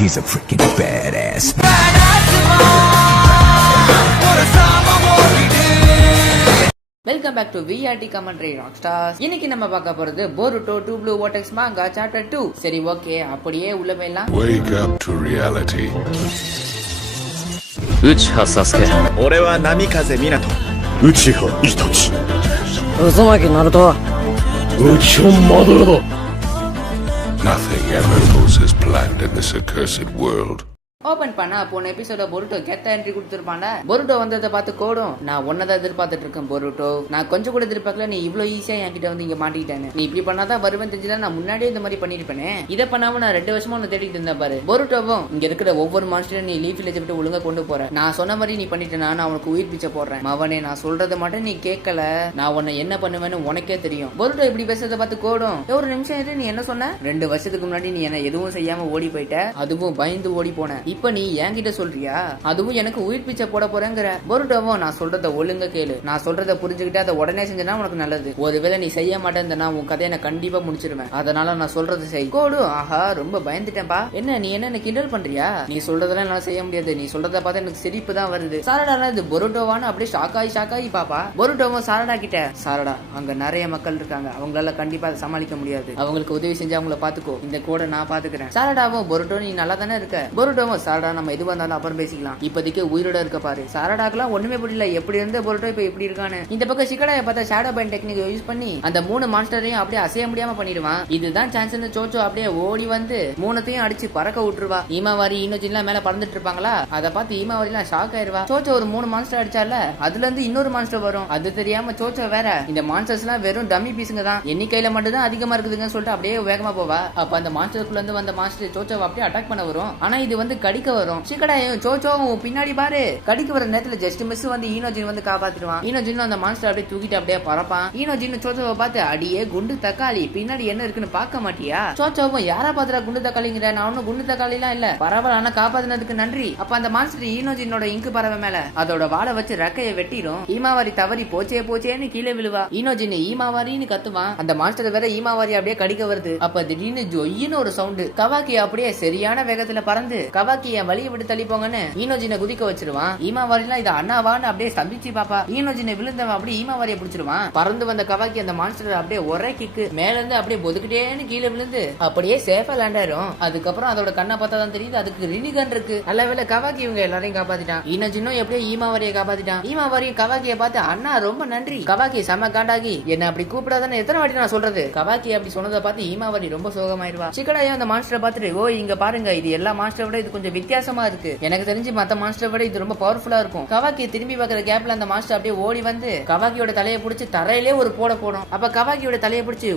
He's a freaking badass. Welcome back to VRT commentary rockstars. இன்னைக்கு நம்ம பார்க்க போறது போருட்டோ 2 Blue Vortex manga chapter 2. சரி ஓகே, அப்படியே உள்ள போயிடலாம். Wake up to reality. Uchiha Sasuke. 俺は波風湊。内葉イタチ。渦巻きナルト。内葉マドラだ。 Nothing ever goes as planned in this accursed world. Open பண்ணா போன எபிசோட பொருட்டோ கெத்த என்ட்ரி கொடுத்துருப்பான்ல. பொருட்டோ வந்ததை பார்த்து கோடும், நான் ஒன்னதான் எதிர்பார்த்துட்டு இருக்கேன் பொருட்டோ. நான் கொஞ்சம் கூட எதிர்பார்க்கல நீ இவ்வளவு ஈஸியா என்கிட்ட வந்து இங்க மாட்டிக்கிட்டேன்னு. நீ இப்படி பண்ணாதான் வருவேன் தெரிஞ்சா நான் முன்னாடியே இந்த மாதிரி பண்ணிருப்பேனே. இதை பண்ணாம நான் 2 வருஷமா உன்னை தேடிட்டு இருந்தேன் பாரு. பொருட்டோவும் இங்க இருக்கிற ஒவ்வொரு மான்ஸ்டரையும் நீ லீஃப் வில்லேஜ் விட்டு ஒழுங்கா கொண்டு போற. நான் சொன்ன மாதிரி நீ பண்ணிட்டேனா நான் உனக்கு உயிர் பிச்சை போடுறேன். மவனே நான் சொல்றதை மட்டும் நீ கேட்கல, நான் உன்னை என்ன பண்ணுவேன்னு உனக்கே தெரியும். பொருட்டோ இப்படி பேசுறதை பார்த்து கோடும், ஒரு நிமிஷம் இரு, நீ என்ன சொன்ன? 2 வருஷத்துக்கு முன்னாடி நீ என்ன எதுவும் செய்யாம ஓடி போயிட்ட, அதுவும் பயந்து ஓடி போன. இப்ப நீ என்கிட்ட சொல்றியா அதுவும் எனக்கு உயிர் பிச்சை போட போறேங்கிற? பொருட்டோவும் நான் சொல்றத ஒழுங்க கேளு, நான் சொல்றத புரிஞ்சுக்கிட்டு அதை உடனே செஞ்சனா உனக்கு நல்லது. ஒருவேளை நீ செய்ய மாட்டேன்னா உன் கதையை நான் கண்டிப்பா முடிச்சிருவேன். அதனால நான் சொல்றது செய். கோடு ஆஹா ரொம்ப பயந்துட்டேன்பா. என்ன நீ என்ன கிண்டல் பண்றியா? நீ சொல்றதெல்லாம் என்னால செய்ய முடியாது. நீ சொல்றத பார்த்தா எனக்கு சிரிப்பு தான் வருது. சாரடா இது பொருட்டோவான்னு அப்படியே ஷாக்காயி பாப்பா. பொருட்டோவும் சாரடா கிட்ட, சாரடா அங்க நிறைய மக்கள் இருக்காங்க, அவங்களால கண்டிப்பா அதை சமாளிக்க முடியாது, அவங்களுக்கு உதவி செஞ்சு அவங்கள பாத்துக்கோ, இந்த கோடை நான் பாத்துக்கிறேன். சாரடாவும் பொருட்டோ நீ நல்லா தானே இருக்க? பொருட்டோவும் சாரடா நம்ம எதுவா இருந்தாலும் அப்புறம் பேசிக்கலாம், இப்போதைக்கு உயிரோட இருக்க பாரு. சாரடாக்கெல்லாம் ஒண்ணுமே புரியல, எப்படி இருந்த பொருட்டோ இப்ப எப்படி இருக்கான்னு. இந்த பக்கம் சிக்கடாயை பார்த்தா ஷேடோ பைன் டெக்னிக் யூஸ் பண்ணி அந்த 3 மான்ஸ்டரையும் அப்படியே அசைய முடியாம பண்ணிடுவான். இதுதான் சான்ஸ். சோச்சோ அப்படியே ஓடி வந்து 3த்தையும் அடிச்சு பறக்க விட்டுருவா. ஈமாவாரி இன்னொச்சின்லாம் மேல பறந்துட்டு இருப்பாங்களா, அதை பார்த்து ஈமாவாரி எல்லாம் ஷாக் ஆயிருவா. சோச்சோ ஒரு 3 மான்ஸ்டர் அடிச்சால அதுல இருந்து இன்னொரு மான்ஸ்டர் வரும். அது தெரியாம சோச்சோ வேற இந்த மான்ஸ்டர்ஸ் எல்லாம் வெறும் டம்மி பீஸுங்க தான், எண்ணிக்கையில மட்டும் தான் அதிகமா இருக்குதுன்னு சொல்லிட்டு அப்படியே வேகமா போவா. அப்ப அந்த மான்ஸ்டருக்குள்ள இருந்து வந்த மான்ஸ்டர் சோச்சோவை அப்படியே அட்டாக் பண்ண வரும். ஆனா இது வந்து கடிக்க வரும். சிக்கடாயும் சோச்சோவும் பின்னாடி பாரு, கடிக்க வர நேரத்துல ஜஸ்ட் மிஸ் வந்து ஈனோஜின் வந்து காப்பாத்திடுவான். ஈனோஜின் அந்த மான்ஸ்டர் அப்படியே தூக்கிட்டு அப்படியே பறப்பான். ஈனோஜின் சோச்சோவை பார்த்து, அடியே குண்டு தக்காளி பின்னாடி என்ன இருக்குன்னு பார்க்க மாட்டியா? சோச்சோவும் யாரா பாத்துறா குண்டு தக்காளிங்கிற? நான் ஒன்னும் குண்டு தக்காளி எல்லாம் இல்ல, பரவாயில்ல, ஆனா காப்பாத்தினதுக்கு நன்றி. அப்ப அந்த மான்ஸ்டர் ஈனோஜினோட இங்கு பறவை மேல அதோட வாழை வச்சு ரெக்கையை வெட்டிடும். ஈமாவாரி தவறி போச்சேன்னு கீழே விழுவா. ஈனோஜின் ஈமாவாரின்னு கத்துவான். அந்த மான்ஸ்டர் வேற ஈமாவாரி அப்படியே கடிக்க வருது. அப்ப திடீர்னு ஜொய்யின்னு ஒரு சவுண்டு. கவாக்கி அப்படியே சரியான வேகத்துல பறந்து கவாக்கி என் வழியை விட்டு தள்ளிப்போங்கன்னு ஈனோஜினை குதிக்க வச்சிருவான். ஈமாவாரிலாம் இது அண்ணாவான்னு அப்படியே ஸ்தம்பிச்சு பாப்பா. ஈனோஜினை விழுந்தவன் அப்படியே ஈமாவாரியை பிடிச்சிருவான். பறந்து வந்த கவாக்கி அந்த மான்ஸ்டர் அப்படியே ஒரே கிக்கு மேல இருந்து அப்படியே பொதுக்கிட்டேன்னு கீழே விழுந்து அப்படியே சேஃபா லேண்ட் ஆயிரும். அதுக்கப்புறம் அதோட கண்ணை பார்த்தா தான் தெரியுது அதுக்கு ரினிகன் இருக்கு. நல்ல வேளை கவாக்கி இவங்க எல்லாரையும் காப்பாத்திட்டான். ஈனோஜினும் எப்படியே ஈமாவாரியை காப்பாத்திட்டான். ஈமாவாரியும் கவாக்கியை பார்த்து, அண்ணா ரொம்ப நன்றி. கவாக்கி செம காண்டாகி, என்ன அப்படி கூப்பிடாதானே எத்தனை வாட்டி நான் சொல்றது? கவாக்கி அப்படி சொன்னதை பார்த்து ஈமாவாரி ரொம்ப சோகமாயிருவா. சிக்கடாயும் அந்த மான்ஸ்டரை பார்த்துட்டு, ஓ இங்க பாருங்க, இது எல்லா மான்ஸ்டரை விட இது கொஞ்சம் வித்தியாசமா இருக்கு, எனக்கு தெரிஞ்சு மத்த மான்ஸ்டரை விட இது ரொம்ப பவர்ஃபுல்லா இருக்கும். கவாக்கி திரும்பி பார்க்கிற கேப்ல அந்த மாஸ்டர் அப்படியே ஓடி வந்து கவாக்கியோட தலையை பிடிச்சி தரையிலே ஒரு போடும். அப்ப கவாக்கியோட தலையை பிடிச்சி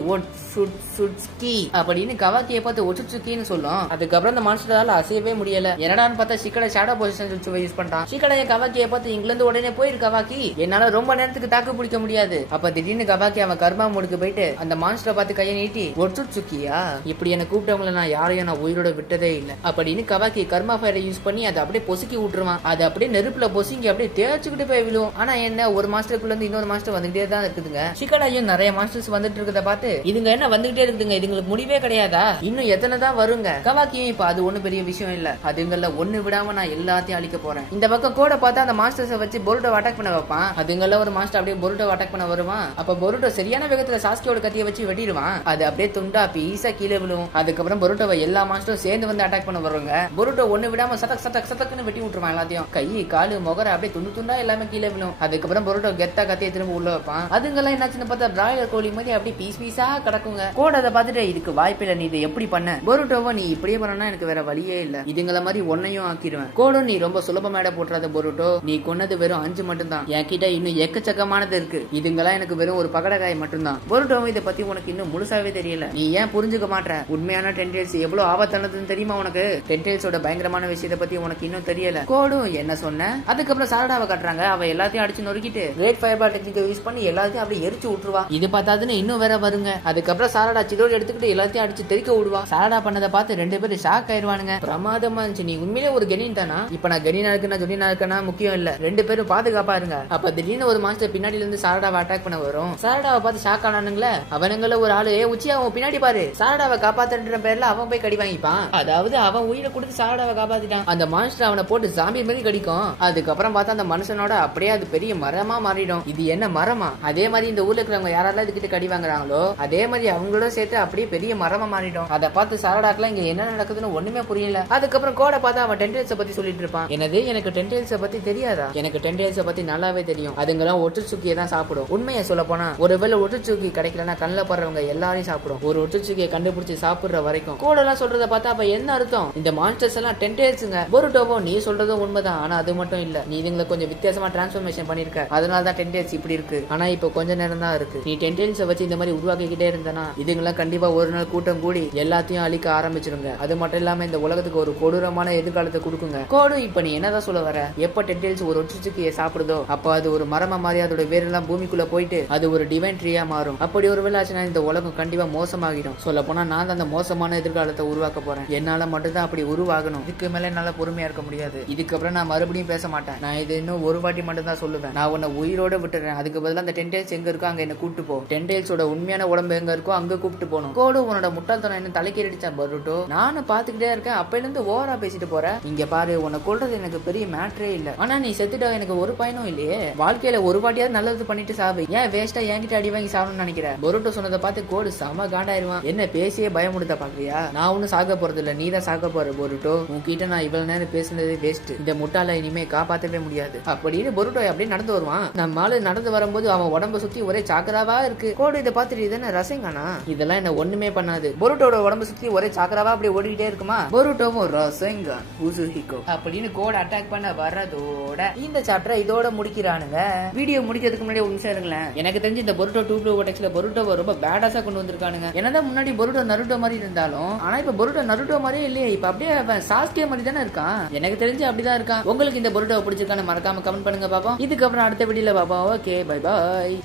அப்படின்னு கவாக்கியை பார்த்து ஒச்சுக்கின்னு சொல்லும். அதுக்கப்புறம் அந்த மான்ஸ்டரால அசையவே முடியல. என்னடான்னு பார்த்தா சிக்கடை ஷேடோ பொசிஷன் யூஸ் பண்றான். சிக்கடைய கவாக்கியை பார்த்து, இங்கில இருந்து உடனே போயிரு கவாக்கி, என்னால ரொம்ப நேரத்துக்கு தாக்கு பிடிக்க முடியாது. அப்ப திடீர்னு கவாக்கி அவன் கர்மா மூடுக்கு போயிட்டு அந்த மான்ஸ்டரை பார்த்து கையை நீட்டி, ஒச்சுக்கியா இப்படி என்ன கூப்பிட்டவங்கள நான் யாரையும் நான் உயிரோட விட்டதே இல்லை அப்படின்னு கவாக்கி கர்மா ஃபயரை யூஸ் பண்ணி அதை அப்படியே பொசுக்கி விட்டுருவான். அது அப்படியே நெருப்புல பொசுங்கி அப்படியே தேய்ச்சிக்கிட்டு போய் விழுவும். ஆனா என்ன, ஒரு மாஸ்டருக்குள்ள இருந்து இன்னொரு மாஸ்டர் வந்துகிட்டே தான் இருக்குதுங்க. சிக்கடாயும் நிறைய மாஸ்டர்ஸ் வந்துட்டு இருக்கிறத பார்த்து, இதுங்க என்ன வந்துகிட்டே இருக்குதுங்க, இதுங்களுக்கு முடிவே கிடையாதா, இன்னும் எத்தனை தான் வருங்க? கவாக்கியும் இப்ப அது ஒண்ணு பெரிய விஷயம் இல்ல, அதுங்கள ஒண்ணு விடாம நான் எல்லாத்தையும் அழிக்க போறேன். இந்த பக்கம் கூட பார்த்தா அந்த மாஸ்டர்ஸை வச்சு பொருட்டோ அட்டாக் பண்ண வைப்பான். அதுங்கள ஒரு மாஸ்டர் அப்படியே பொருட்டோ அட்டாக் பண்ண வருவான். அப்ப பொருட்டோ சரியான வேகத்துல சாஸ்கியோட கத்தியை வச்சு வெட்டிடுவான். அது அப்படியே துண்டா பீஸா கீழே விழுவும். அதுக்கப்புறம் பொருட்டோவை எல்லா மாஸ்டரும் சேர்ந்து வந்து அட்டாக் பண்ண வருவாங்க. பொருட்டோ ஒண்ணு விடாம சதக்குன்னு வெட்டி விட்டுருவான் எல்லாத்தையும். கை காலு முகர அப்படியே துண்டா எல்லாமே கீழே விழும். அதுக்கப்புறம் பொருட்டோ கெத்தா கத்தியை திரும்ப உள்ள வைப்பான். அதுங்கெல்லாம் என்னாச்சுன்னு பார்த்தா பிராய்லர் கோழி மாதிரி அப்படியே பீஸா கிடக்குங்க. கோட அதை பார்த்துட்டு, இதுக்கு வாய்ப்பில்லை, நீ இதை எப்படி பண்ண? பொருட்டோவா நீ இப்படியே பண்ணா எனக்கு வேற வழியே இல்ல, இதுங்கள மாதிரி ஒன்னையும் ஆக்கிடுவேன். கோடும் நீ ரொம்ப சுலபமேட போட்டுறாத பொருட்டோ, நீ கொன்னது வெறும் 5 மட்டும் தான், என்கிட்ட இன்னும் எக்கச்சக்கமானது இருக்கு, இதுங்கெல்லாம் எனக்கு வெறும் ஒரு பகடகாய் மட்டும் தான். பொருட்டோவும் இதை பத்தி உனக்கு இன்னும் முழுசாவே தெரியல, நீ ஏன் புரிஞ்சுக்க மாட்டேற? உண்மையான டென்டெயில்ஸ் எவ்வளவு ஆபத்தானதுன்னு தெரியுமா உனக்கு? டென்டெயில்ஸோட பயங்கர பயங்கரமான விஷயத்தை பத்தி உனக்கு இன்னும் தெரியல. கோடும் என்ன சொன்ன? அதுக்கப்புறம் சாரடாவை காட்டுறாங்க. அவ எல்லாத்தையும் அடிச்சு நொறுக்கிட்டு கிரேட் ஃபயர்பால் டெக்னிக்கை யூஸ் பண்ணி எல்லாத்தையும் அப்படியே எரிச்சு விட்டுருவா. இது பார்த்தாதுன்னு இன்னும் வேற வருங்க. அதுக்கப்புறம் சாரடா சிதோடு எடுத்துக்கிட்டு எல்லாத்தையும் அடிச்சு தெறிக்க விடுவா. சாரடா பண்ணதை பார்த்து 2 பேரும் ஷாக் ஆயிடுவானுங்க. பிரமாதமா இருந்துச்சு. நீ உண்மையிலே ஒரு கெனின் தானா? இப்ப நான் கெனினா இருக்குன்னா ஜொனினா இருக்கனா முக்கியம் இல்ல, 2 பேரும் பாதுகாப்பா இருங்க. அப்ப திடீர்னு ஒரு மாஸ்டர் பின்னாடில இருந்து சாரடாவை அட்டாக் பண்ண வரும். சாரடாவை பார்த்து ஷாக் ஆனானுங்களே. அவனுங்கள ஒரு ஆளு உச்சியா அவன் பின்னாடி பாரு, சாரடாவை காப்பாத்துற பேர்ல அவன் போய் கடி வாங்கிப்பான். அதாவது அவன் உயிரை கொடுத்து சாரடாவை காப்பாத்திட்டான். அந்த மாஸ்டர் அவனை போட்டு ஜாம்பி மாதிரி கடிக்கும். அதுக்கப்புறம் பார்த்தா அந்த மனுஷனோட அப்படியே அது பெரிய மரமா மாறிடும். இது என்ன மரமா? அதே மாதிரி இந்த ஊர்ல இருக்கிறவங்க யாரெல்லாம் இதுக்கிட்ட கடி வாங்குறாங்களோ அதே மாதிரி அவங்களோட சேர்த்து அப்படியே பெரிய மரமா மாறிடும். அதை பார்த்து சாரடாக்கெல்லாம் இங்க என்ன நடக்குதுன்னு ஒண்ணுமே புரியல. அதுக்கப்புறம் கோட பார்த்தா அவன் டென்டெயில்ஸை பத்தி சொல்லிட்டு இருப்பான். என்னது, எனக்கு டென்டெயில்ஸை பத்தி தெரியாதா? எனக்கு டென்டெயில்ஸை பத்தி நல்லாவே தெரியும். அதுங்கெல்லாம் ஒட்டுச்சுக்கியை தான் சாப்பிடும். உண்மையை சொல்ல போனா ஒருவேளை ஒட்டுச்சுக்கி கிடைக்கலன்னா கண்ணில் படுறவங்க எல்லாரையும் சாப்பிடும். ஒரு ஒட்டுச்சுக்கியை கண்டுபிடிச்சு சாப்பிடுற வரைக்கும். கோடெல்லாம் சொல்றத பார்த்தா அப்ப என்ன அர்த்தம்? இந்த மான்ஸ்டர்ஸ் எல்லாம் டென்டெயில்ஸுங்க. பொருட்டோவோ நீ சொல்றதும் உண்மைதான். ஆனா அது மட்டும் இல்ல, நீ இதுங்களை கொஞ்சம் வித்தியாசமா டிரான்ஸ்ஃபர்மேஷன் பண்ணிருக்க. அதனால தான் டென்டெயில்ஸ் இப்படி இருக்கு. ஆனா இப்ப கொஞ்ச நேரம் தான் இருக்கு. நீ டென்டெயில்ஸை வச்சு இந்த மாதிரி உருவாக்கிக்கிட்டே இருந்தனா இதுங்கெல்லாம் கண்டிப்பா ஒரு நாள் கூட்டம் கூடி எல்லாத்தையும் அழிக்க ஆரம்பிச்சிருங்க. அது மட்டும் இல்லாம இந்த உலகத்துக்கு ஒரு கொடூரமான எதிர்காலத்தை கொடுக்குங்க. கோடும் இப்ப நீ என்னதான் சொல்ல வர? எப்ப டென்டெயில்ஸ் ஒரு ஒற்றுச்சுக்கியை சாப்பிடுதோ அப்ப அது ஒரு மரமா மாறி அதோட வேரெல்லாம் பூமிக்குள்ள போயிட்டு அது ஒரு டிவைன் ட்ரீயா மாறும். அப்படி ஒரு வேலை ஆச்சுன்னா இந்த உலகம் கண்டிப்பா மோசமாகிடும். சொல்ல போனா நான் தான் அந்த மோசமான எதிர்காலத்தை உருவாக்க போறேன். என்னால மட்டும்தான் அப்படி உருவாகணும். இதுக்கு மேல என்னால பொறுமையா இருக்க முடியாது. இதுக்கப்புறம் நான் மறுபடியும் பேச மாட்டேன். நான் இது இன்னும் ஒரு வாட்டி மட்டும் தான் சொல்லுவேன். நான் உன்னை உயிரோட விட்டுறேன். அதுக்கு பதிலாக அந்த டென்டெயில்ஸ் எங்க இருக்கோ அங்க என்ன கூப்பிட்டு போ. டென்டெயில்ஸோட உண்மையான உடம்பு எங்க இருக்கோ அங்க கூப்பிட்டு போகணும். கோடு உன்னோட முட்டாள்தனம் என்ன தலைக்கேறிடுச்சான் பருட்டோ. நானும் பாத்துக்கிட்டே இருக்கேன். அப்பையில இருந்து ஓவரா பேசிட்டு போறேன். இங்க பாரு, உன்னை கொல்றது எனக்கு பெரிய மேட்டரே இல்ல. ஆனா நீ செத்துட்டா எனக்கு ஒரு பயனும் இல்லையே. வாழ்க்கையில ஒரு வாட்டியாவது நல்லது பண்ணிட்டு சாவு. ஏன் வேஸ்டா என்கிட்ட அடி வாங்கி சாகணும்னு நினைக்கிறேன்? பருட்டோ சொன்னதை பார்த்து கோடு செம காண்டாயிருவான். என்ன பேசியே பயமுடுத்த பாக்குறியா? நான் ஒன்னும் சாக போறது இல்ல, நீ தான் சாக போற பருட்டோ. உன்கிட்ட நான் இவ்வளவு நேரம் பேசுனதே வேஸ்ட். இந்த முட்டாள இனிமே காப்பாற்றவே முடியாது அப்படின்னு பருட்டோ அப்படியே நடந்து வருவான். நம்ம ஆளு நடந்து வரும்போது அவன் உடம்ப சுத்தி ஒரே சாக்கராவா இருக்கு. கோடு இதை பார்த்துட்டு இது என்ன ரசங்கானா? இதெல்லாம் என்ன ஒண்ணுமே பண்ணாது. பருட்டோட உடம்ப சுத்தி ஒரே சாக்கராவா அப்படியே ஓடிக்கிட்டே இருக்குமா. பருட்டோவும் ரசங்கான் உசுஹிகோ அப்படின்னு கோட அட்டாக் பண்ண வரதோட இந்த சாப்டரை இதோட முடிக்கிறானுங்க. வீடியோ முடிக்கிறதுக்கு முன்னாடி ஒரு நிமிஷம் இருங்களேன். எனக்கு தெரிஞ்சு இந்த பருட்டோ 2 Blue Vortexல பருட்டோவை ரொம்ப பேடாஸா கொண்டு வந்திருக்கானுங்க. என்னதான் முன்னாடி பருட்டோ நருட்டோ மாதிரி இருந்தாலும் ஆனா இப்ப பருட்டோ நருட்டோ மாதிரியே இல்லையே. இப்ப அப்படியே சாஸ்கே மாதிரி தானே இருக்கான். எனக்கு தெரிஞ்சு அப்படிதான் இருக்கான். உங்களுக்கு இந்த பருட்டோவை பிடிச்சிருக்கான்னு மறக்காம கமெண்ட் பண்ணுங்க பாப்போம். இதுக்கப்புறம் அடுத்த வீடியோல பாப்போம். Okay, bye bye.